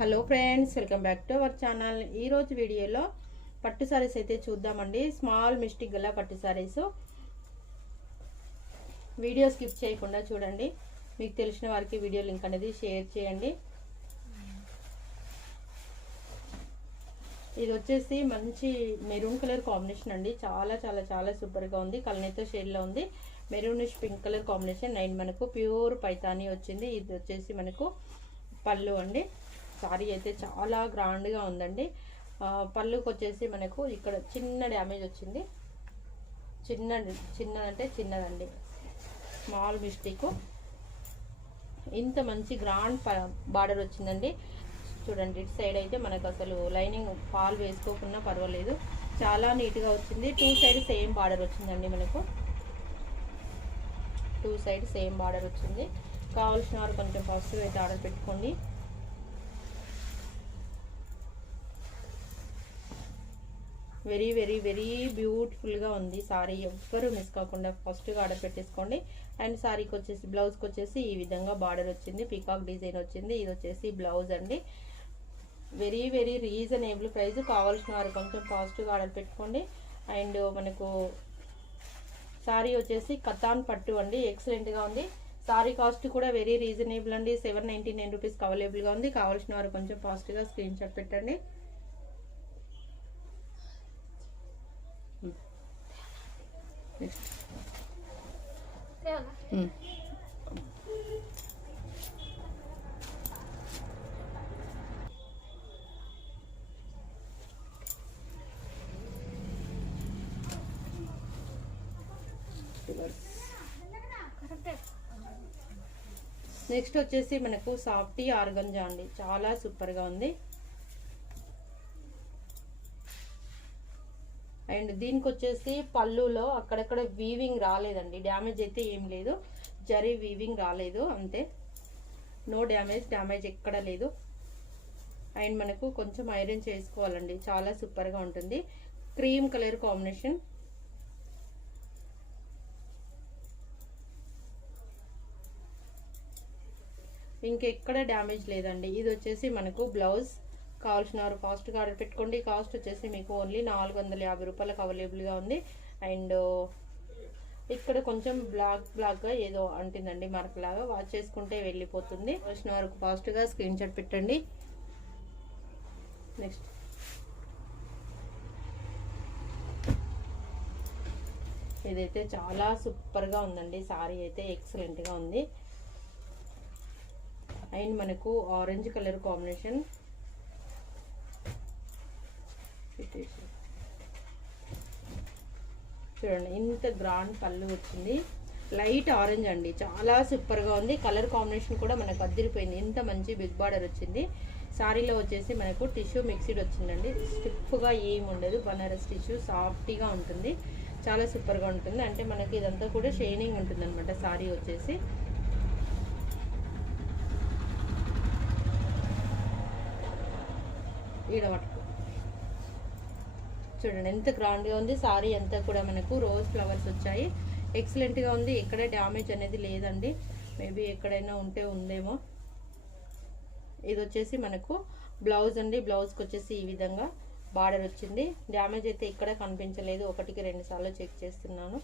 Hello friends, welcome back to our channel. ఈరోజు వీడియోలో పట్టు సారీస్ అయితే చూద్దామండి. స్మాల్ మిస్టేక్ గల పట్టు సారీస్. వీడియో స్కిప్ చేయకుండా చూడండి. మీకు తెలిసిన వారికి వీడియో లింక్ అనేది షేర్ చేయండి. ఇది వచ్చేసి మంచి మెరూన్ కలర్ కాంబినేషన్ అండి. చాలా చాలా చాలా సూపర్గా ఉంది. కలనేతో షేడ్లో ఉంది. Maroonish pink colour combination. మనకు ప్యూర్ పైతానీ వచ్చింది. ఇది వచ్చేసి మనకు పళ్ళు అండి. సారీ అయితే చాలా గ్రాండ్గా ఉందండి. పళ్ళుకి వచ్చేసి మనకు ఇక్కడ చిన్న డ్యామేజ్ వచ్చింది. చిన్నదంటే చిన్నదండి, స్మాల్ మిస్టేక్. ఇంత మంచి గ్రాండ్ బార్డర్ వచ్చిందండి. చూడండి, ఇటు సైడ్ అయితే మనకు అసలు లైనింగ్ పాలు వేసుకోకుండా పర్వాలేదు, చాలా నీట్గా వచ్చింది. టూ సైడ్ సేమ్ బార్డర్ వచ్చిందండి. మనకు టూ సైడ్ సేమ్ బార్డర్ వచ్చింది. కావాల్సిన వారు కొంచెం ఫాస్ట్గా అయితే ఆర్డర్ పెట్టుకోండి. వెరీ వెరీ వెరీ బ్యూటిఫుల్గా ఉంది సారీ. ఎవ్వరూ మిస్ కాకుండా ఫస్ట్గా ఆర్డర్ పెట్టేసుకోండి. అండ్ సారీకి వచ్చేసి బ్లౌజ్కి వచ్చేసి ఈ విధంగా బార్డర్ వచ్చింది, పీకాక్ డిజైన్ వచ్చింది. ఇది వచ్చేసి బ్లౌజ్ అండి. Very very reasonable price. కావాల్సిన వారు కొంచెం ఫాస్ట్గా ఆర్డర్ పెట్టుకోండి. అండ్ మనకు సారీ వచ్చేసి కతాన్ పట్టు అండి. ఎక్సలెంట్గా ఉంది. సారీ కాస్ట్ కూడా వెరీ రీజనబుల్ అండి. 799 రూపీస్కి అవైలబుల్గా ఉంది. కావాల్సిన వారు కొంచెం ఫాస్ట్గా స్క్రీన్ షాట్ పెట్టండి. నెక్స్ట్ వచ్చేసి మనకు సాఫ్టీ ఆర్గంజా అండి. చాలా సూపర్గా ఉంది. అండ్ దీనికి వచ్చేసి పళ్ళులో అక్కడక్కడ వీవింగ్ రాలేదండి. డ్యామేజ్ అయితే ఏం లేదు, జరీ వీవింగ్ రాలేదు అంతే. నో డ్యామేజ్ ఎక్కడ లేదు. అండ్ మనకు కొంచెం ఐరన్ చేసుకోవాలండి. చాలా సూపర్గా ఉంటుంది. Cream colour combination. ఇంకెక్కడ డ్యామేజ్ లేదండి. ఇది వచ్చేసి మనకు బ్లౌజ్. కావాల్సిన వారు ఫాస్ట్గా ఆర్డర్ పెట్టుకోండి. కాస్ట్ వచ్చేసి మీకు ఓన్లీ 450 రూపాయలకు అవైలబుల్గా ఉంది. అండ్ ఇక్కడ కొంచెం బ్లాక్గా ఏదో అంటుందండి, మరకలాగా. వాష్ చేసుకుంటే వెళ్ళిపోతుంది. కావాల్సిన వరకు ఫాస్ట్గా స్క్రీన్ షాట్ పెట్టండి. నెక్స్ట్ ఇదైతే చాలా సూపర్గా ఉందండి. సారీ అయితే ఎక్సలెంట్గా ఉంది. అండ్ మనకు ఆరెంజ్ కలర్ కాంబినేషన్. చూడండి, ఇంత గ్రాండ్ పళ్ళు వచ్చింది. లైట్ ఆరెంజ్ అండి. చాలా సూపర్గా ఉంది. కలర్ కాంబినేషన్ కూడా మనకు అదిరిపోయింది. ఇంత మంచి బిగ్ బార్డర్ వచ్చింది. సారీలో వచ్చేసి మనకు టిష్యూ మిక్స్డ్ వచ్చిందండి. స్టిఫ్గా ఏమి ఉండదు. బనారస్ టిష్యూ సాఫ్టీగా ఉంటుంది. చాలా సూపర్గా ఉంటుంది. అంటే మనకి ఇదంతా కూడా షైనింగ్ ఉంటుంది అనమాట. సారీ వచ్చేసి ఈడవట్టుకు చూడండి, ఎంత గ్రాండ్గా ఉంది. సారీ అంతా కూడా మనకు రోజ్ ఫ్లవర్స్ వచ్చాయి. ఎక్సలెంట్గా ఉంది. ఎక్కడ డ్యామేజ్ అనేది లేదండి. మేబీ ఎక్కడైనా ఉంటే ఉందేమో. ఇది వచ్చేసి మనకు బ్లౌజ్ అండి. బ్లౌజ్కి వచ్చేసి ఈ విధంగా బార్డర్ వచ్చింది. డ్యామేజ్ అయితే ఎక్కడ కనిపించలేదు. 1-2 సార్లు చెక్ చేస్తున్నాను.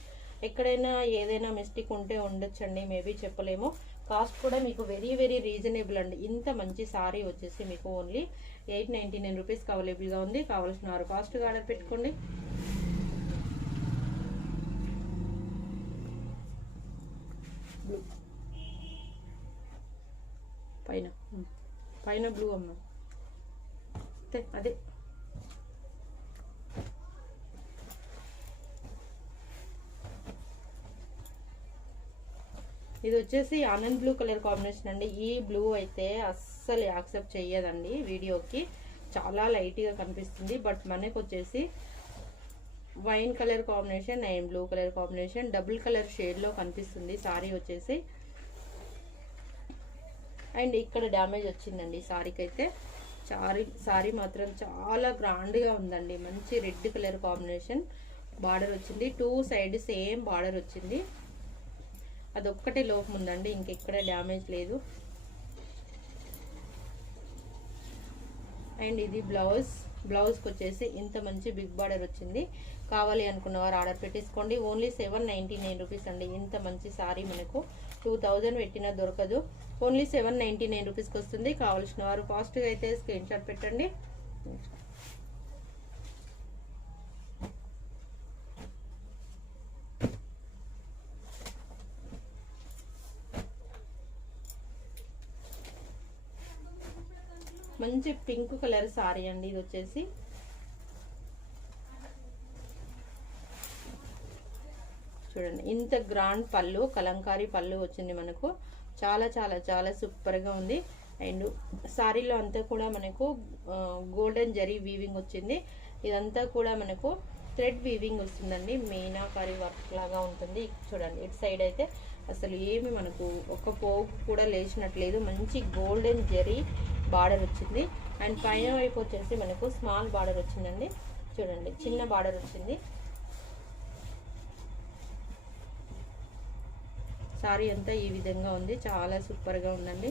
ఎక్కడైనా ఏదైనా మిస్టేక్ ఉంటే ఉండొచ్చండి, మేబీ చెప్పలేము. కాస్ట్ కూడా మీకు వెరీ వెరీ రీజనబుల్ అండి. ఇంత మంచి సారీ వచ్చేసి మీకు ఓన్లీ 899 రూపీస్కి అవైలబుల్గా ఉంది. కావాల్సిన వారు ఫాస్ట్గా ఆర్డర్ పెట్టుకోండి. బ్లూ పైన బ్లూ అమ్మ, అదే ఇది వచ్చేసి ఆనంద్ బ్లూ కలర్ కాంబినేషన్ అండి. ఈ బ్లూ అయితే అస్సలు యాక్సెప్ట్ చెయ్యదండి వీడియోకి. చాలా లైట్గా కనిపిస్తుంది. బట్ మనకు వచ్చేసి wine colour combination and blue colour combination double colour షేడ్లో కనిపిస్తుంది సారీ వచ్చేసి. అండ్ ఇక్కడ డ్యామేజ్ వచ్చిందండి సారీకి అయితే. సారీ మాత్రం చాలా గ్రాండ్గా ఉందండి. మంచి రెడ్ కలర్ కాంబినేషన్ బార్డర్ వచ్చింది. టూ సైడ్ సేమ్ బార్డర్ వచ్చింది. అదొక్కటే లోపం ఉందండి, ఇంకెక్కడ డ్యామేజ్ లేదు. అండ్ ఇది బ్లౌజ్కి వచ్చేసి ఇంత మంచి బిగ్ బార్డర్ వచ్చింది. కావాలి అనుకున్న వారు ఆర్డర్ పెట్టేసుకోండి. ఓన్లీ 799 రూపీస్ అండి. ఇంత మంచి సారీ మనకు 2000 పెట్టినా దొరకదు. ఓన్లీ 799 రూపీస్కి వస్తుంది. కావాల్సిన వారు ఫాస్ట్గా అయితే స్క్రీన్ షాట్ పెట్టండి. మంచి పింక్ కలర్ సారీ అండి. ఇది వచ్చేసి చూడండి, ఇంత గ్రాండ్ పళ్ళు, కలంకారీ పళ్ళు వచ్చింది మనకు. చాలా చాలా చాలా సూపర్గా ఉంది. అండ్ సారీలో అంతా కూడా మనకు గోల్డెన్ జరీ వీవింగ్ వచ్చింది. ఇదంతా కూడా మనకు థ్రెడ్ వీవింగ్ వస్తుందండి. మీనాకారీ వర్క్ లాగా ఉంటుంది. చూడండి, ఇటు సైడ్ అయితే అసలు ఏమి మనకు ఒక పోగు కూడా లేచినట్లేదు. మంచి గోల్డెన్ జరీ బార్డర్ వచ్చింది. అండ్ పైన వైపు వచ్చేసి మనకు స్మాల్ బార్డర్ వచ్చిందండి. చూడండి, చిన్న బార్డర్ వచ్చింది. సారీ అంతా ఈ విధంగా ఉంది. చాలా సూపర్గా ఉందండి.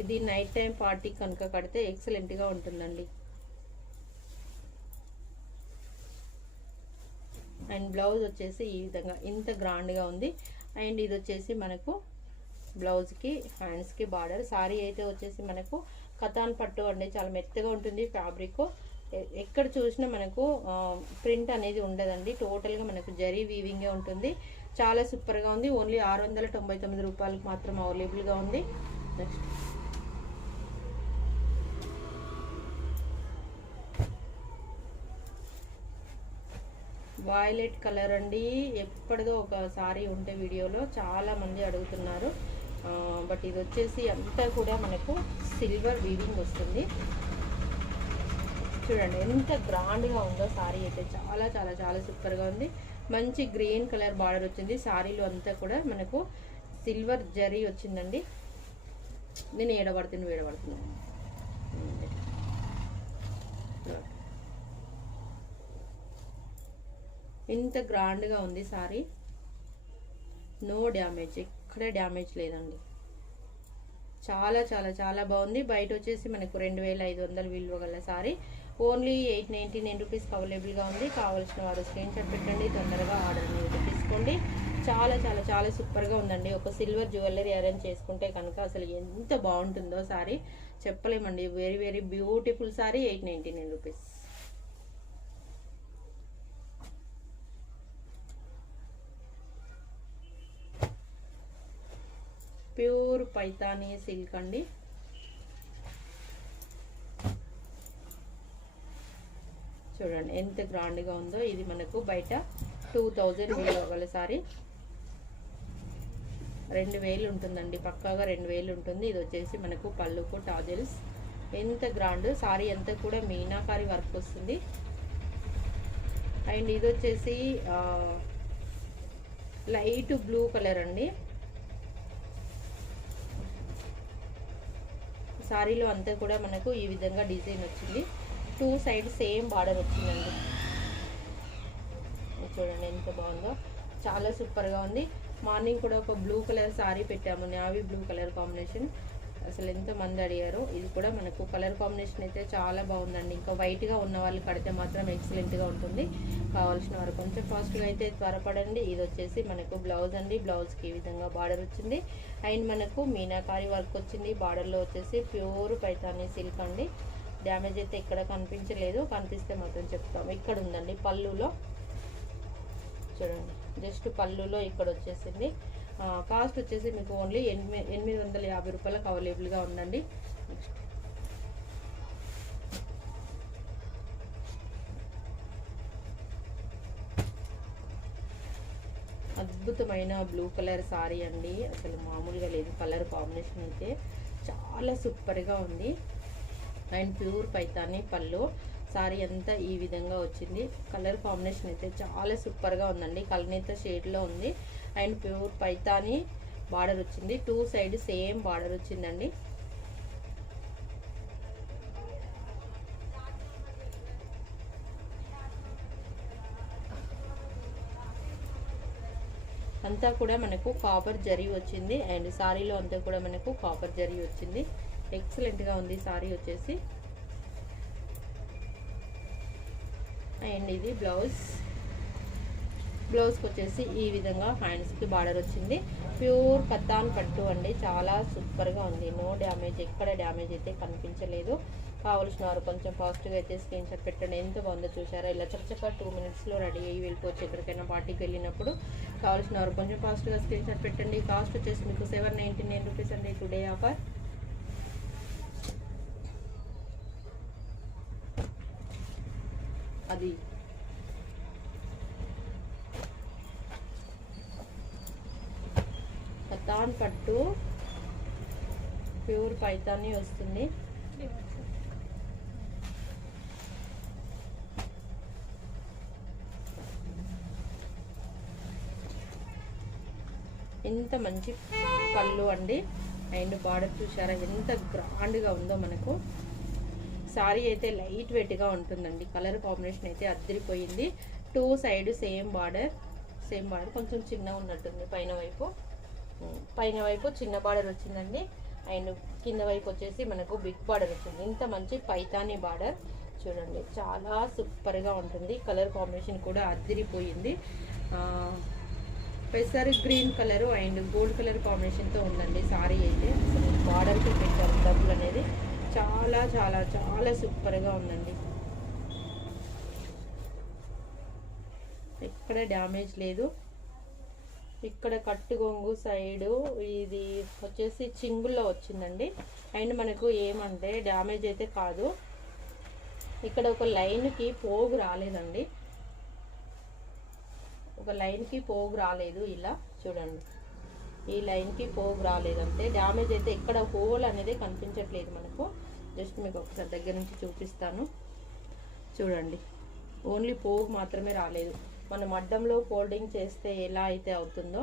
ఇది నైట్ టైం పార్టీ కనుక కడితే ఎక్సలెంట్గా ఉంటుందండి. అండ్ బ్లౌజ్ వచ్చేసి ఈ విధంగా ఇంత గ్రాండ్గా ఉంది. అండ్ ఇది వచ్చేసి మనకు బ్లౌజ్కి హ్యాండ్స్కి బార్డర్. సారీ అయితే వచ్చేసి మనకు కతాన్ పట్టు అండి. చాలా మెత్తగా ఉంటుంది ఫ్యాబ్రిక్. ఎక్కడ చూసినా మనకు ప్రింట్ అనేది ఉండదండి. టోటల్గా మనకు జరీ వీవింగే ఉంటుంది. చాలా సూపర్గా ఉంది. ఓన్లీ 699 రూపాయలకు మాత్రం అవైలబుల్గా ఉంది. నెక్స్ట్ వాయిలెట్ కలర్ అండి. ఎప్పటిదో ఒక సారీ ఉంటే వీడియోలో చాలా మంది అడుగుతున్నారు. బట్ ఇది వచ్చేసి అంతా కూడా మనకు సిల్వర్ వీవింగ్ వస్తుంది. చూడండి ఎంత గ్రాండ్గా ఉందో సారీ అయితే. చాలా చాలా చాలా సూపర్గా ఉంది. మంచి గ్రీన్ కలర్ బార్డర్ వచ్చింది. సారీలో అంతా కూడా మనకు సిల్వర్ జరీ వచ్చిందండి. నేను ఏడబడుతున్నాను. ఇంత గ్రాండ్గా ఉంది సారీ. నో డ్యామేజ్, ఎక్కడ డ్యామేజ్ లేదండి. చాలా చాలా చాలా బాగుంది. బయట వచ్చేసి మనకు 2500 విలువ గల సారీ ఓన్లీ 899 రూపీస్కి అవైలబుల్గా ఉంది. కావాల్సిన వారు స్క్రీన్ షాట్ పెట్టండి. తొందరగా ఆర్డర్ అనేది తీసుకోండి. చాలా చాలా చాలా సూపర్గా ఉందండి. ఒక సిల్వర్ జ్యువెలరీ అరేంజ్ చేసుకుంటే కనుక అసలు ఎంత బాగుంటుందో సారీ చెప్పలేమండి. Very very beautiful sorry. 899 rupees. Pure Paithani silk అండి. చూడండి ఎంత గ్రాండ్గా ఉందో. ఇది మనకు బయట 2000 విలువ గల సారీ. 2000 ఉంటుందండి, పక్కాగా 2000 ఉంటుంది. ఇది వచ్చేసి మనకు పళ్ళుకు టాజల్స్. ఎంత గ్రాండ్ సారీ అంతా కూడా మీనాకారి వర్క్ వస్తుంది. అండ్ ఇది వచ్చేసి లైట్ బ్లూ కలర్ అండి. సారీలో అంతా కూడా మనకు ఈ విధంగా డిజైన్ వచ్చింది. 2 సైడ్ సేమ్ బార్డర్ వచ్చిందండి. చూడండి ఎంత బాగుందో. చాలా సూపర్గా ఉంది. మార్నింగ్ కూడా ఒక బ్లూ కలర్ సారీ పెట్టాము, నావీ బ్లూ కలర్ కాంబినేషన్. అసలు ఎంతమంది అడిగారు. ఇది కూడా మనకు కలర్ కాంబినేషన్ అయితే చాలా బాగుందండి. ఇంకా వైట్గా ఉన్న వాళ్ళు కడితే మాత్రం ఎక్సలెంట్గా ఉంటుంది. కావాల్సిన వారు కొంచెం ఫాస్ట్గా అయితే త్వరపడండి. ఇది వచ్చేసి మనకు బ్లౌజ్ అండి. బ్లౌజ్కి ఈ విధంగా బార్డర్ వచ్చింది. అండ్ మనకు మీనాకారి వర్క్ వచ్చింది. బార్డర్లో వచ్చేసి ప్యూర్ పైతానీ సిల్క్ అండి. డ్యామేజ్ అయితే ఇక్కడ కనిపించలేదు. కనిపిస్తే మాత్రం చెప్తాము. ఇక్కడ ఉందండి పళ్ళులో. చూడండి జస్ట్ పళ్ళులో ఇక్కడ వచ్చేసింది. కాస్ట్ వచ్చేసి మీకు ఓన్లీ 850 రూపాయలకు అవైలబుల్గా ఉందండి. అద్భుతమైన బ్లూ కలర్ సారీ అండి. అసలు మామూలుగా లేదు. కలర్ కాంబినేషన్ అయితే చాలా సూపర్గా ఉంది. అండ్ ప్యూర్ పైతానీ పళ్ళు. సారీ అంతా ఈ విధంగా వచ్చింది. కలర్ కాంబినేషన్ అయితే చాలా సూపర్గా ఉందండి. కల్నేత షేడ్లో ఉంది. అండ్ ప్యూర్ పైతానీ బార్డర్ వచ్చింది. 2 సైడ్ సేమ్ బార్డర్ వచ్చిందండి. అంతా కూడా మనకు కాపర్ జరీ వచ్చింది. అండ్ సారీలో అంతా కూడా మనకు కాపర్ జరీ వచ్చింది. ఎక్సలెంట్గా ఉంది సారీ వచ్చేసి. అండ్ ఇది బ్లౌజ్కి వచ్చేసి ఈ విధంగా హ్యాండ్స్కి బార్డర్ వచ్చింది. ప్యూర్ కతాన్ పట్టు అండి, చాలా సూపర్గా ఉంది. నో డ్యామేజ్, ఎక్కడ డ్యామేజ్ అయితే కనిపించలేదు. కావాల్సిన వారు కొంచెం ఫాస్ట్గా అయితే స్క్రీన్ షాట్ పెట్టండి. ఎంత బాగుందో చూసారా, ఇలా చక్కగా 2 మినిట్స్లో రెడీ అయ్యి వెళ్ళిపోవచ్చు ఎక్కడికైనా పార్టీకి వెళ్ళినప్పుడు. కావాల్సిన వారు కొంచెం ఫాస్ట్గా స్క్రీన్ షాట్ పెట్టండి. కాస్ట్ వచ్చేసి మీకు 799 రూపీస్ అండి టుడే ఆఫర్. అది కతాన్ పట్టు ప్యూర్ పైతాని వస్తుంది. ఎంత మంచి పళ్ళు అండి. అండ్ బార్డర్ చూసారా ఎంత గ్రాండ్గా ఉందో మనకు. సారీ అయితే లైట్ వెయిట్గా ఉంటుందండి. కలర్ కాంబినేషన్ అయితే అద్దరిపోయింది. 2 సైడ్ సేమ్ బార్డర్ కొంచెం చిన్న ఉన్నట్టుంది. పైన వైపు చిన్న బార్డర్ వచ్చిందండి. అండ్ కింద వైపు వచ్చేసి మనకు బిగ్ బార్డర్ వచ్చింది. ఇంత మంచి పైతాని బార్డర్ చూడండి, చాలా సూపర్గా ఉంటుంది. కలర్ కాంబినేషన్ కూడా అద్దరిపోయింది. పెసర్ green colour and gold colour కాంబినేషన్తో ఉందండి సారీ అయితే. అసలు బార్డర్కి పెట్టారు డబ్బులు అనేది, చాలా చాలా చాలా సూపర్గా ఉందండి. ఎక్కడ డ్యామేజ్ లేదు. ఇక్కడ కట్టు గొంగు సైడు ఇది వచ్చేసి చింగుల్లో వచ్చిందండి. అండ్ మనకు ఏమంటే డ్యామేజ్ అయితే కాదు. ఇక్కడ ఒక లైన్కి పోగు రాలేదండి, ఒక లైన్కి పోగు రాలేదు. ఇలా చూడండి, ఈ లైన్కి పోగు రాలేదంటే డ్యామేజ్ అయితే ఎక్కడ హోల్ అనేది కనిపించట్లేదు మనకు. జస్ట్ మీకు ఒకసారి దగ్గర నుంచి చూపిస్తాను చూడండి. ఓన్లీ పోగు మాత్రమే రాలేదు. మనం అడ్డంలో ఫోల్డింగ్ చేస్తే ఎలా అయితే అవుతుందో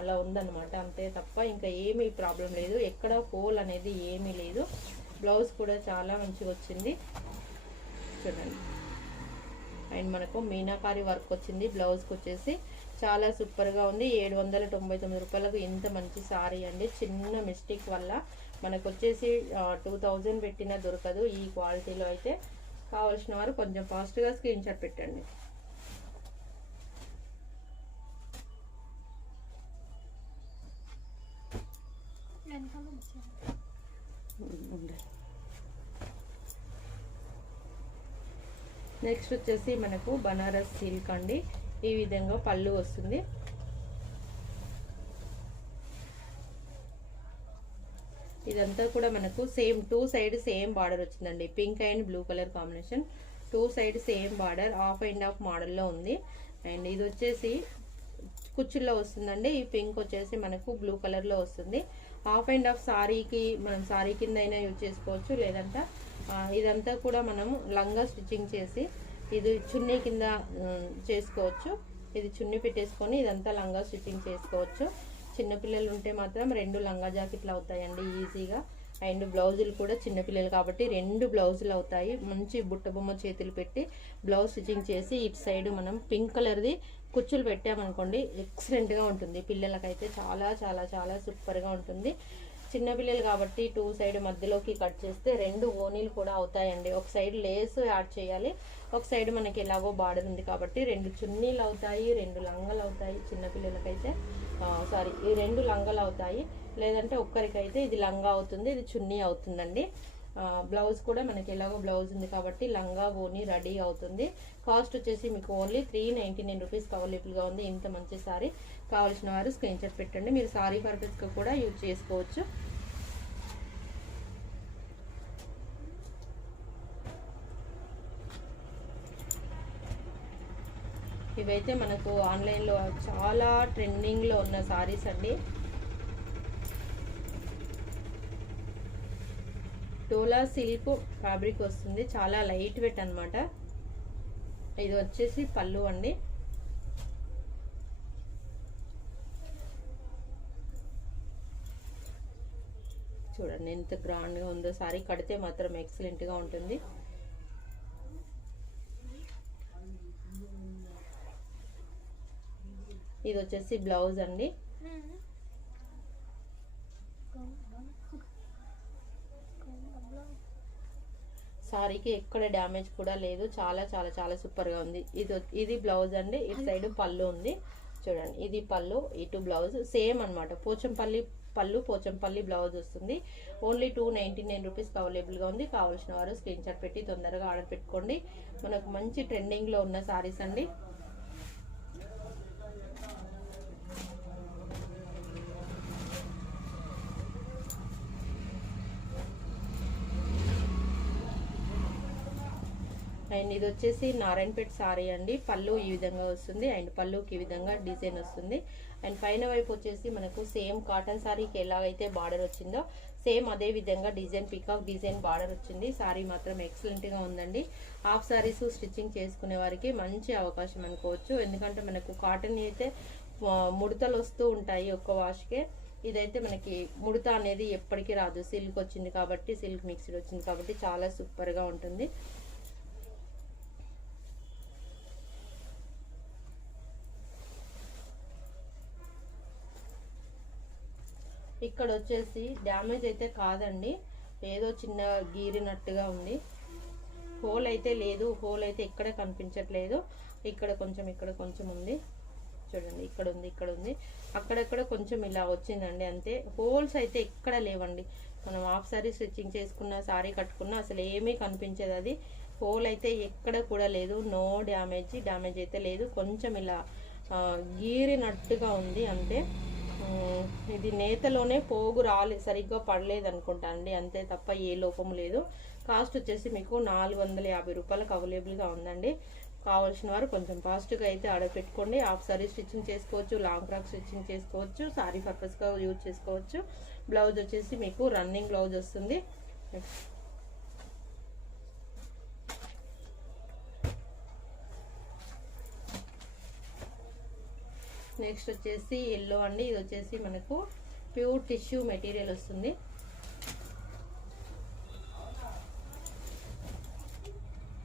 అలా ఉందన్నమాట, అంతే తప్ప ఇంకా ఏమీ ప్రాబ్లం లేదు. ఎక్కడ హోల్ అనేది ఏమీ లేదు. బ్లౌజ్ కూడా చాలా మంచిగా వచ్చింది చూడండి. అండ్ మనకు మీనాకారి వర్క్ వచ్చింది బ్లౌజ్కి వచ్చేసి, చాలా సూపర్గా ఉంది. 799 రూపాయలకు ఇంత మంచి సారీ అండి. చిన్న మిస్టేక్ వల్ల మనకు వచ్చేసి 2000 పెట్టినా దొరకదు ఈ క్వాలిటీలో అయితే. కావాల్సిన వారు కొంచెం ఫాస్ట్గా స్క్రీన్ షాట్ పెట్టండి. నెక్స్ట్ వచ్చేసి మనకు బనారస్ సిల్క్ అండి. ఈ విధంగా పళ్ళు వస్తుంది. ఇదంతా కూడా మనకు సేమ్ 2 సైడ్ సేమ్ బార్డర్ వచ్చిందండి. Pink and blue colour combination, 2 side same border, half and half మోడల్లో ఉంది. అండ్ ఇది వచ్చేసి కుచ్చుల్లో వస్తుందండి. ఈ పింక్ వచ్చేసి మనకు బ్లూ కలర్లో వస్తుంది. హాఫ్ అండ్ హాఫ్ సారీకి మనం సారీ కింద అయినా యూజ్ చేసుకోవచ్చు, లేదంటే ఇదంతా కూడా మనము లంగా స్టిచ్చింగ్ చేసి ఇది చున్నీ కింద చేసుకోవచ్చు. ఇది చున్నీ పెట్టేసుకొని ఇదంతా లంగా స్టిచ్చింగ్ చేసుకోవచ్చు. చిన్నపిల్లలు ఉంటే మాత్రం 2 లంగా జాకెట్లు అవుతాయండి ఈజీగా. అండ్ బ్లౌజులు కూడా చిన్నపిల్లలు కాబట్టి 2 బ్లౌజులు అవుతాయి. మంచి బుట్ట బొమ్మ చేతులు పెట్టి బ్లౌజ్ స్టిచ్చింగ్ చేసి ఇటు సైడ్ మనం పింక్ కలర్ది కుచ్చులు పెట్టామనుకోండి ఎక్సలెంట్గా ఉంటుంది. పిల్లలకైతే చాలా చాలా చాలా సూపర్గా ఉంటుంది. చిన్నపిల్లలు కాబట్టి 2 సైడ్ మధ్యలోకి కట్ చేస్తే 2 ఓనీలు కూడా అవుతాయండి. ఒక సైడ్ లేస్ యాడ్ చేయాలి, ఒక సైడ్ మనకి ఎలాగో బార్డర్ ఉంది కాబట్టి 2 చున్నీలు అవుతాయి, 2 లంగలు అవుతాయి. చిన్నపిల్లలకైతే సారీ ఈ 2 లంగలు అవుతాయి, లేదంటే ఒక్కరికైతే ఇది లంగా అవుతుంది, ఇది చున్నీ అవుతుందండి. బ్లౌజ్ కూడా మనకి ఎలాగో బ్లౌజ్ ఉంది కాబట్టి లంగా ఓనీ రెడీ అవుతుంది. కాస్ట్ వచ్చేసి మీకు ఓన్లీ 399 రూపీస్ అవైలబుల్గా ఉంది. ఇంత మంచి సారీ కావాల్సిన వారు స్క్రీన్ షాట్ పెట్టండి. మీరు సారీ పర్పస్గా కూడా యూజ్ చేసుకోవచ్చు. ఇవైతే మనకు ఆన్లైన్లో చాలా ట్రెండింగ్లో ఉన్న సారీస్ అండి. డోలా సిల్క్ ఫ్యాబ్రిక్ వస్తుంది, చాలా లైట్ వెయిట్ అనమాట. ఇది వచ్చేసి పళ్ళు అండి. చూడండి ఎంత గ్రాండ్గా ఉందో. సారీ కడితే మాత్రం ఎక్సలెంట్గా ఉంటుంది. ఇది వచ్చేసి బ్లౌజ్ అండి. సారీకి ఎక్కడ డ్యామేజ్ కూడా లేదు, చాలా చాలా చాలా సూపర్గా ఉంది. ఇది బ్లౌజ్ అండి, ఇటు సైడ్ పళ్ళు ఉంది చూడండి. ఇది పళ్ళు, ఇటు బ్లౌజ్ సేమ్ అనమాట. పోచంపల్లి పళ్ళు, పోచంపల్లి బ్లౌజ్ వస్తుంది. ఓన్లీ 299 రూపీస్కి అవైలబుల్గా ఉంది. కావాల్సిన వారు స్క్రీన్ షాట్ పెట్టి తొందరగా ఆర్డర్ పెట్టుకోండి. మనకు మంచి ట్రెండింగ్లో ఉన్న సారీస్ అండి. అండ్ ఇది వచ్చేసి నారాయణపేట సారీ అండి. పళ్ళు ఈ విధంగా వస్తుంది అండ్ పళ్ళుకి ఈ విధంగా డిజైన్ వస్తుంది. అండ్ పైన వైపు వచ్చేసి మనకు సేమ్ కాటన్ సారీకి ఎలాగైతే బార్డర్ వచ్చిందో సేమ్ అదే విధంగా డిజైన్ పికాక్ డిజైన్ బార్డర్ వచ్చింది. సారీ మాత్రం ఎక్సలెంట్గా ఉందండి. హాఫ్ సారీస్ స్టిచ్చింగ్ చేసుకునే వారికి మంచి అవకాశం అనుకోవచ్చు. ఎందుకంటే మనకు కాటన్ అయితే ముడతలు వస్తూ ఉంటాయి ఒక్క వాష్కే. ఇదైతే మనకి ముడత అనేది ఎప్పటికీ రాదు. సిల్క్ వచ్చింది కాబట్టి, సిల్క్ మిక్స్డ్ వచ్చింది కాబట్టి చాలా సూపర్గా ఉంటుంది. ఇక్కడ వచ్చేసి డ్యామేజ్ అయితే కాదండి, ఏదో చిన్న గీరినట్టుగా ఉంది. హోల్ అయితే లేదు, హోల్ అయితే ఎక్కడ కనిపించట్లేదు. ఇక్కడ కొంచెం ఉంది చూడండి. ఇక్కడ ఉంది, ఇక్కడ ఉంది, అక్కడక్కడ కొంచెం ఇలా వచ్చిందండి అంతే. హోల్స్ అయితే ఎక్కడ లేవండి. మనం హాఫ్ సారీ స్టిచ్చింగ్ చేసుకున్న, సారీ కట్టుకున్న అసలు ఏమీ కనిపించేది. అది హోల్ అయితే ఎక్కడ కూడా లేదు. నో డ్యామేజ్ అయితే లేదు. కొంచెం ఇలా గీరినట్టుగా ఉంది అంతే. ఇది నేతలోనే పోగు సరిగ్గా పడలేదు అనుకుంటా అండి, అంతే తప్ప ఏ లోపం లేదు. కాస్ట్ వచ్చేసి మీకు 450 రూపాయలకు అవైలబుల్గా ఉందండి. కావాల్సిన వారు కొంచెం ఫాస్ట్గా అయితే ఆర్డర్ పెట్టుకోండి. హాఫ్ సారీ స్టిచ్చింగ్ చేసుకోవచ్చు, లాంగ్ ఫ్రాక్ స్టిచ్చింగ్ చేసుకోవచ్చు, సారీ పర్పస్గా యూజ్ చేసుకోవచ్చు. బ్లౌజ్ వచ్చేసి మీకు రన్నింగ్ బ్లౌజ్ వస్తుంది. నెక్స్ట్ వచ్చేసి ఎల్లో అండి. ఇది వచ్చేసి మనకు ప్యూర్ టిష్యూ మెటీరియల్ వస్తుంది.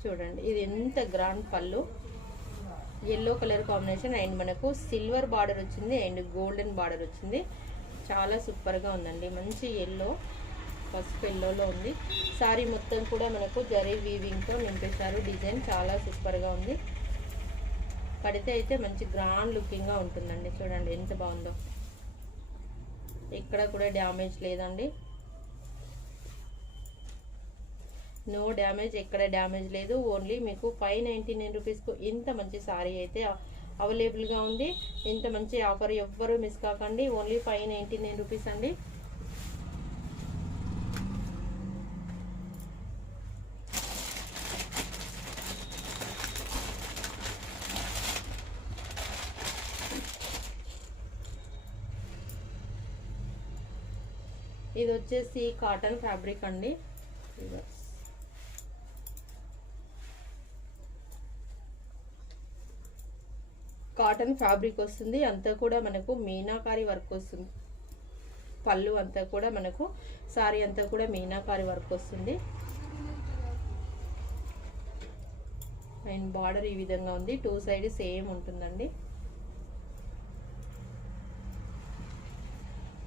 చూడండి ఇది ఎంత గ్రాండ్ పళ్ళు, ఎల్లో కలర్ కాంబినేషన్ అండ్ మనకు సిల్వర్ బార్డర్ వచ్చింది అండ్ గోల్డెన్ బార్డర్ వచ్చింది. చాలా సూపర్గా ఉందండి. మంచి ఎల్లో, పసుపు ఎల్లోలో ఉంది. సారీ మొత్తం కూడా మనకు జరీ వీవింగ్తో నింపేశారు. డిజైన్ చాలా సూపర్గా ఉంది. కడితే అయితే మంచి గ్రాండ్ లుకింగ్గా ఉంటుందండి. చూడండి ఎంత బాగుందో. ఇక్కడ కూడా డ్యామేజ్ లేదండి, నో డ్యామేజ్, ఎక్కడ డ్యామేజ్ లేదు. ఓన్లీ మీకు 599 రూపీస్కు ఇంత మంచి సారీ అయితే అవైలబుల్గా ఉంది. ఇంత మంచి ఆఫర్ ఎవ్వరూ మిస్ కాకండి. ఓన్లీ 599 రూపీస్ అండి. ఇది వచ్చేసి కాటన్ ఫ్యాబ్రిక్ అండి. కాటన్ ఫ్యాబ్రిక్ వస్తుంది. అంతా కూడా మనకు మీనాకారి వర్క్ వస్తుంది. పళ్ళు అంతా కూడా మనకు, సారీ అంతా కూడా మీనాకారి వర్క్ వస్తుంది. అండ్ బార్డర్ ఈ విధంగా ఉంది. 2 సైడ్ సేమ్ ఉంటుందండి.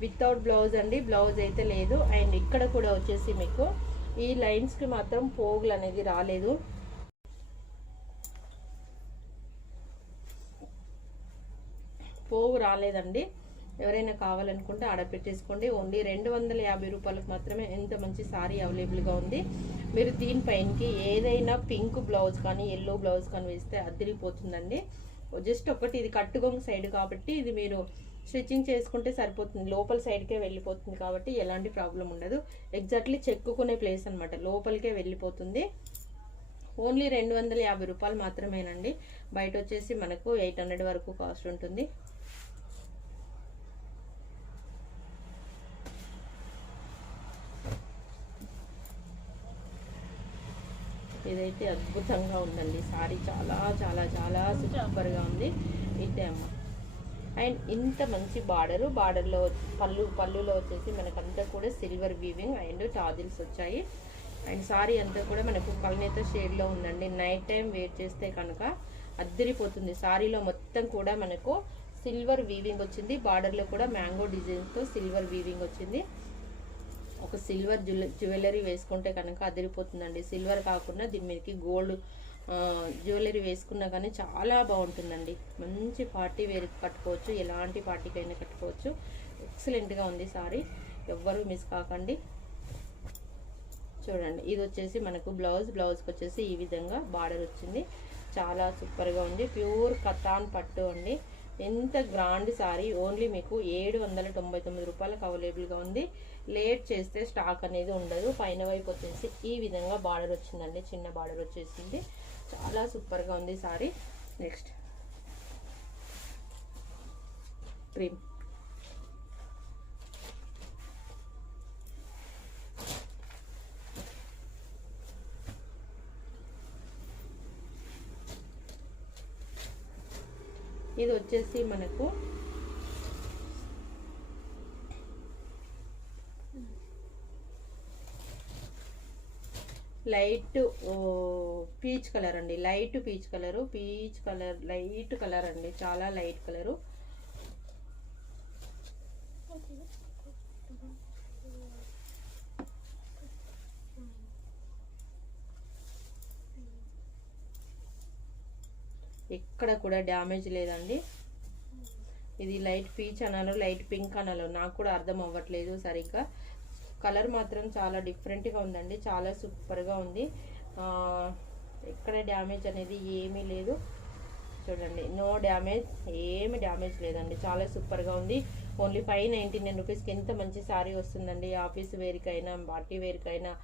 వితౌట్ బ్లౌజ్ అండి, బ్లౌజ్ అయితే లేదు. అండ్ ఇక్కడ కూడా వచ్చేసి మీకు ఈ లైన్స్కి మాత్రం పోగులు అనేది రాలేదు. పోగు రాలేదండి. ఎవరైనా కావాలనుకుంటే ఆర్డర్ పెట్టేసుకోండి. ఓన్లీ 250 రూపాయలకు మాత్రమే ఎంత మంచి సారీ అవైలబుల్గా ఉంది. మీరు దీనిపైనకి ఏదైనా పింక్ బ్లౌజ్ కానీ ఎల్లో బ్లౌజ్ కానీ వేస్తే అదిరిపోతుందండి. జస్ట్ ఒకటి ఇది కట్టుగొంగ సైడ్ కాబట్టి ఇది మీరు స్టిచ్చింగ్ చేసుకుంటే సరిపోతుంది. లోపల సైడ్కే వెళ్ళిపోతుంది కాబట్టి ఎలాంటి ప్రాబ్లం ఉండదు. ఎగ్జాక్ట్లీ చెక్కుకునే ప్లేస్ అనమాట, లోపలికే వెళ్ళిపోతుంది. ఓన్లీ 250 రూపాయలు మాత్రమేనండి. బయట వచ్చేసి మనకు 800 వరకు కాస్ట్ ఉంటుంది. ఇదైతే అద్భుతంగా ఉందండి. సారీ చాలా చాలా చాలా సూపర్గా ఉంది. ఇదే అమ్మ. అండ్ ఇంత మంచి బార్డర్లో పళ్ళులో వచ్చేసి మనకంతా కూడా సిల్వర్ వీవింగ్ అండ్ టాజిల్స్ వచ్చాయి. అండ్ సారీ అంతా కూడా మనకు కల్నేత షేడ్లో ఉందండి. నైట్ టైం వేర్ చేస్తే కనుక అద్దరిపోతుంది. సారీలో మొత్తం కూడా మనకు సిల్వర్ వీవింగ్ వచ్చింది. బార్డర్లో కూడా మ్యాంగో డిజైన్తో సిల్వర్ వీవింగ్ వచ్చింది. ఒక సిల్వర్ జ్యువెలరీ వేసుకుంటే కనుక అదిరిపోతుందండి. సిల్వర్ కాకుండా దీని మీదకి గోల్డ్ జ్యువెలరీ వేసుకున్నా కానీ చాలా బాగుంటుందండి. మంచి పార్టీ వేర్ కట్టుకోవచ్చు, ఎలాంటి పార్టీకైనా కట్టుకోవచ్చు. ఎక్సలెంట్గా ఉంది సారీ, ఎవ్వరూ మిస్ కాకండి. చూడండి, ఇది వచ్చేసి మనకు బ్లౌజ్కి వచ్చేసి ఈ విధంగా బార్డర్ వచ్చింది. చాలా సూపర్గా ఉంది. ప్యూర్ కతాన్ పట్టు అండి. ఎంత గ్రాండ్ సారీ. ఓన్లీ మీకు 799 రూపాయలకు అవైలబుల్గా ఉంది. లేట్ చేస్తే స్టాక్ అనేది ఉండదు. పైన వైపు వచ్చేసి ఈ విధంగా బార్డర్ వచ్చిందండి, చిన్న బార్డర్ వచ్చేసింది. చాలా సూపర్గా ఉంది సారీ. Next cream. ఇది వచ్చేసి మనకు లైట్ పీచ్ కలర్ అండి. Light peach colour, light colour అండి, చాలా లైట్ కలరు. ఎక్కడ కూడా డ్యామేజ్ లేదండి. ఇది లైట్ పీచ్ అనాలో లైట్ పింక్ అనాలో నాకు కూడా అర్థం అవ్వట్లేదు సరిగ్గా. కలర్ మాత్రం చాలా డిఫరెంట్గా ఉందండి, చాలా సూపర్గా ఉంది. ఎక్కడ డ్యామేజ్ అనేది ఏమీ లేదు. చూడండి, నో డ్యామేజ్, ఏమి డ్యామేజ్ లేదండి. చాలా సూపర్గా ఉంది. ఓన్లీ 599 రూపీస్కి ఎంత మంచి శారీ వస్తుందండి. ఆఫీస్ వేర్కైనా, పార్టీ వేర్కైనా,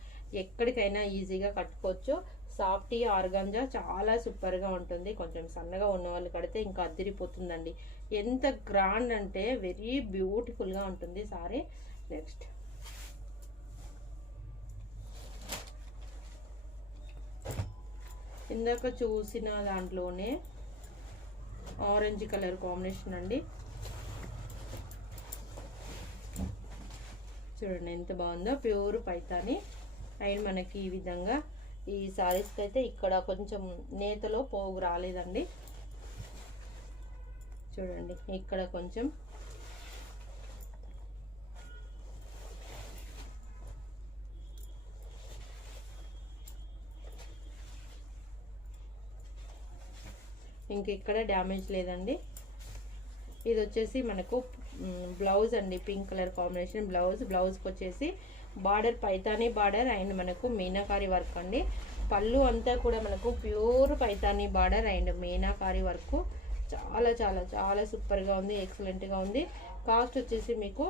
ఎక్కడికైనా ఈజీగా కట్టుకోవచ్చు. సాఫ్టీ ఆర్గాంజా చాలా సూపర్గా ఉంటుంది. కొంచెం సన్నగా ఉన్న వాళ్ళు కడితే ఇంకా అదిరిపోతుందండి. ఎంత గ్రాండ్ అంటే వెరీ బ్యూటిఫుల్గా ఉంటుంది సారీ. నెక్స్ట్ ఇందాక చూసిన దాంట్లోనే ఆరెంజ్ కలర్ కాంబినేషన్ అండి. చూడండి ఎంత బాగుందో, ప్యూర్ పైతాని. అండ్ మనకి ఈ విధంగా ఈ శారీస్కి అయితే ఇక్కడ కొంచెం నేతలో పోగు రాలేదండి. చూడండి, ఇక్కడ కొంచెం ఇంకెక్కడ డ్యామేజ్ లేదండి. ఇది వచ్చేసి మనకు బ్లౌజ్ అండి, పింక్ కలర్ కాంబినేషన్ బ్లౌజ్కి వచ్చేసి బార్డర్ పైతానీ బార్డర్ అండ్ మనకు మీనాకారి వర్క్ అండి. పళ్ళు అంతా కూడా మనకు pure Paithani border and meenakari work. చాలా చాలా చాలా సూపర్గా ఉంది, ఎక్సలెంట్గా ఉంది. కాస్ట్ వచ్చేసి మీకు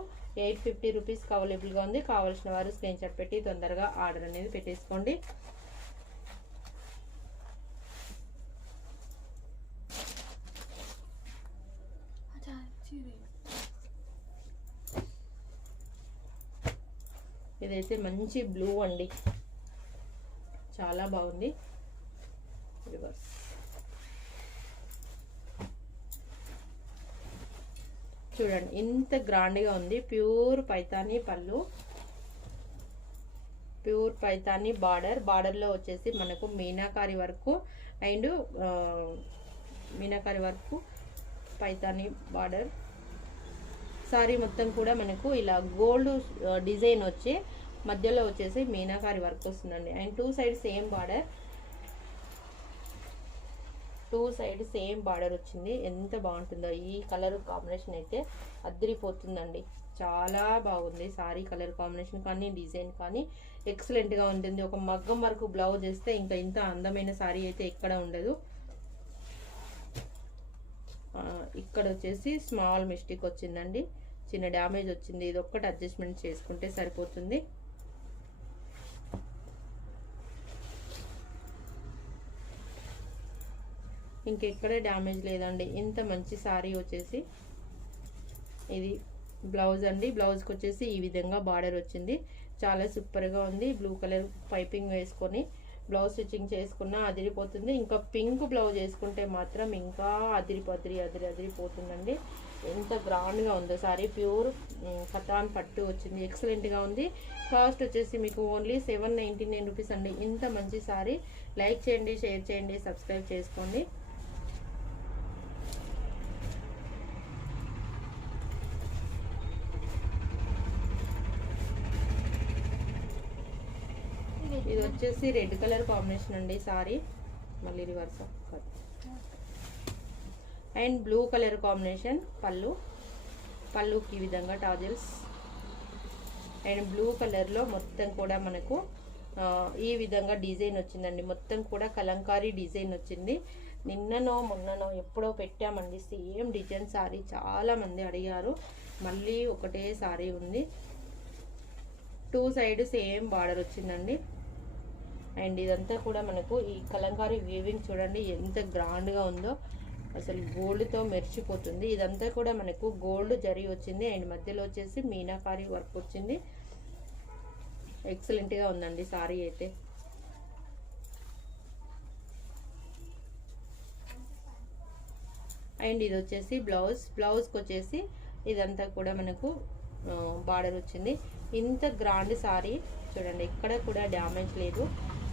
850 రూపీస్కి అవైలబుల్గా ఉంది. కావాల్సిన వారు స్క్రీన్ షాట్ పెట్టి తొందరగా ఆర్డర్ అనేది పెట్టేసుకోండి. ఇదైతే మంచి బ్లూ అండి, చాలా బాగుంది. రివర్స్ చూడండి, ఇంత గ్రాండ్గా ఉంది. ప్యూర్ పైతానీ పళ్ళు, ప్యూర్ పైతానీ బార్డర్లో వచ్చేసి మనకు meenakari work and meenakari work Paithani border. Sorry మొత్తం కూడా మనకు ఇలా గోల్డ్ డిజైన్ వచ్చి మధ్యలో వచ్చేసి మీనాకారి వర్క్ వస్తుందండి. And two side same border వచ్చింది. ఎంత బాగుంటుందో ఈ కలర్ కాంబినేషన్ అయితే అదిరిపోతుందండి. చాలా బాగుంది సారీ కలర్ కాంబినేషన్ కానీ డిజైన్ కానీ ఎక్సలెంట్గా ఉంటుంది. ఒక మగ్గం వరకు బ్లౌజ్ వేస్తే ఇంకా ఇంత అందమైన సారీ అయితే ఎక్కడ ఉండదు. ఇక్కడ వచ్చేసి స్మాల్ మిస్టేక్ వచ్చిందండి, చిన్న డ్యామేజ్ వచ్చింది. ఇది ఒక్కటి అడ్జస్ట్మెంట్ చేసుకుంటే సరిపోతుంది. ఇంకెక్కడ డ్యామేజ్ లేదండి. ఇంత మంచి సారీ వచ్చేసి ఇది బ్లౌజ్ అండి. బ్లౌజ్కి వచ్చేసి ఈ విధంగా బార్డర్ వచ్చింది. చాలా సూపర్గా ఉంది. బ్లూ కలర్ పైపింగ్ వేసుకొని బ్లౌజ్ స్టిచ్చింగ్ చేసుకున్నా అదిరిపోతుంది. ఇంకా పింక్ బ్లౌజ్ వేసుకుంటే మాత్రం ఇంకా అదిరిపోతుందండి. ఎంత గ్రాండ్గా ఉందో సారీ. ప్యూర్ కతాన్ పట్టు వచ్చింది, ఎక్సలెంట్గా ఉంది. కాస్ట్ వచ్చేసి మీకు ఓన్లీ 799 రూపీస్ అండి. ఇంత మంచి సారీ. లైక్ చేయండి, షేర్ చేయండి, సబ్స్క్రైబ్ చేసుకోండి. ఇది వచ్చేసి రెడ్ కలర్ కాంబినేషన్ అండి సారీ, మళ్ళీ reverse and blue colour combination పళ్ళుకి ఈ విధంగా టాజిల్స్ అండ్ బ్లూ కలర్లో మొత్తం కూడా మనకు ఈ విధంగా డిజైన్ వచ్చిందండి. మొత్తం కూడా కలంకారీ డిజైన్ వచ్చింది. నిన్ననో మొన్ననో ఎప్పుడో పెట్టామండి సేమ్ డిజైన్ సారీ, చాలామంది అడిగారు. మళ్ళీ ఒకటే సారీ ఉంది, 2 సైడ్ సేమ్ బార్డర్ వచ్చిందండి. అండ్ ఇదంతా కూడా మనకు ఈ కలంకారీ వీవింగ్ చూడండి ఎంత గ్రాండ్గా ఉందో, అసలు గోల్డ్తో మెరిచిపోతుంది. ఇదంతా కూడా మనకు గోల్డ్ జరీ వచ్చింది అండ్ మధ్యలో వచ్చేసి మీనాకారీ వర్క్ వచ్చింది. ఎక్సలెంట్గా ఉందండి సారీ అయితే. అండ్ ఇది వచ్చేసి బ్లౌజ్కి వచ్చేసి ఇదంతా కూడా మనకు బార్డర్ వచ్చింది. ఇంత గ్రాండ్ సారీ చూడండి, ఎక్కడ కూడా డ్యామేజ్ లేదు,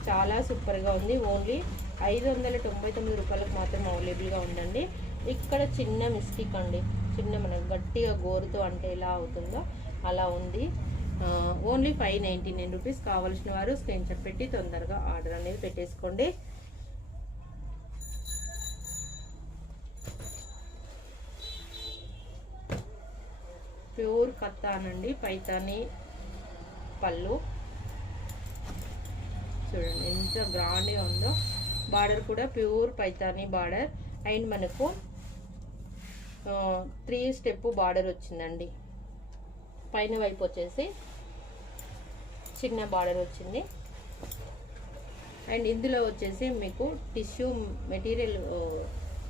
చాలా సూపర్గా ఉంది. ఓన్లీ 599 రూపాయలకు మాత్రం అవైలబుల్గా ఉందండి. ఇక్కడ చిన్న మిస్టేక్ అండి, చిన్న మనకు గట్టిగా గోరుతో అంటే ఎలా అవుతుందో అలా ఉంది. Only 599 rupees. కావాల్సిన వారు స్క్రీన్ షాట్ పెట్టి తొందరగా ఆర్డర్ అనేది పెట్టేసుకోండి. ప్యూర్ కత్తానండి, పైతాని పళ్ళు చూడండి ఎంత గ్రాండ్గా ఉందో. బార్డర్ కూడా ప్యూర్ పైతాని బార్డర్ అండ్ మనకు 3 స్టెప్ బార్డర్ వచ్చిందండి. పైన వైపు వచ్చేసి చిన్న బార్డర్ వచ్చింది అండ్ ఇందులో వచ్చేసి మీకు టిష్యూ మెటీరియల్,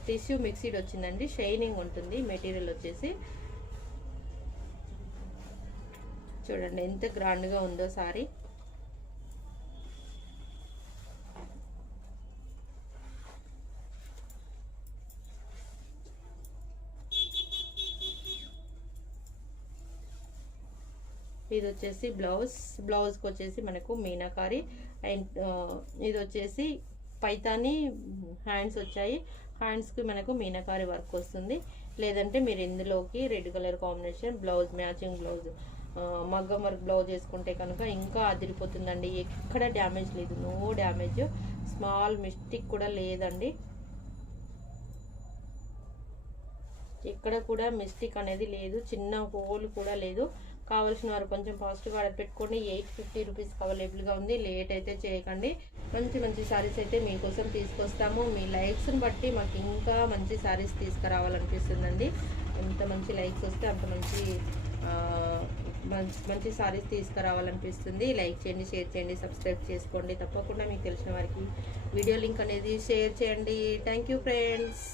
టిష్యూ మిక్సీడ్ వచ్చిందండి. షైనింగ్ ఉంటుంది మెటీరియల్ వచ్చేసి. చూడండి ఎంత గ్రాండ్గా ఉందో సారీ. ఇది వచ్చేసి బ్లౌజ్కి వచ్చేసి మనకు మీనాకారి అండ్ ఇది వచ్చేసి పైతాని హ్యాండ్స్ వచ్చాయి. హ్యాండ్స్కి మనకు మీనాకారి వర్క్ వస్తుంది. లేదంటే మీరు ఇందులోకి red colour combination blouse, matching blouse, మగ్గం వర్క్ బ్లౌజ్ వేసుకుంటే కనుక ఇంకా అదిరిపోతుందండి. ఎక్కడ డ్యామేజ్ లేదు, నో డ్యామేజ్, స్మాల్ మిస్టేక్ కూడా లేదండి. ఎక్కడ కూడా మిస్టేక్ అనేది లేదు, చిన్న హోల్ కూడా లేదు. కావాల్సిన వారు కొంచెం ఫాస్ట్గా ఆర్డర్ పెట్టుకోండి. 850 రూపీస్కి అవైలబుల్గా ఉంది. లేట్ అయితే చేయకండి. మంచి సారీస్ అయితే మీకోసం తీసుకొస్తాము. మీ లైక్స్ని బట్టి మాకు ఇంకా మంచి సారీస్ తీసుకురావాలనిపిస్తుందండి. ఎంత మంచి లైక్స్ వస్తే అంత మంచి సారీస్ తీసుకురావాలనిపిస్తుంది. లైక్ చేయండి, షేర్ చేయండి, సబ్స్క్రైబ్ చేసుకోండి. తప్పకుండా మీకు తెలిసిన వారికి వీడియో లింక్ అనేది షేర్ చేయండి. Thank you friends.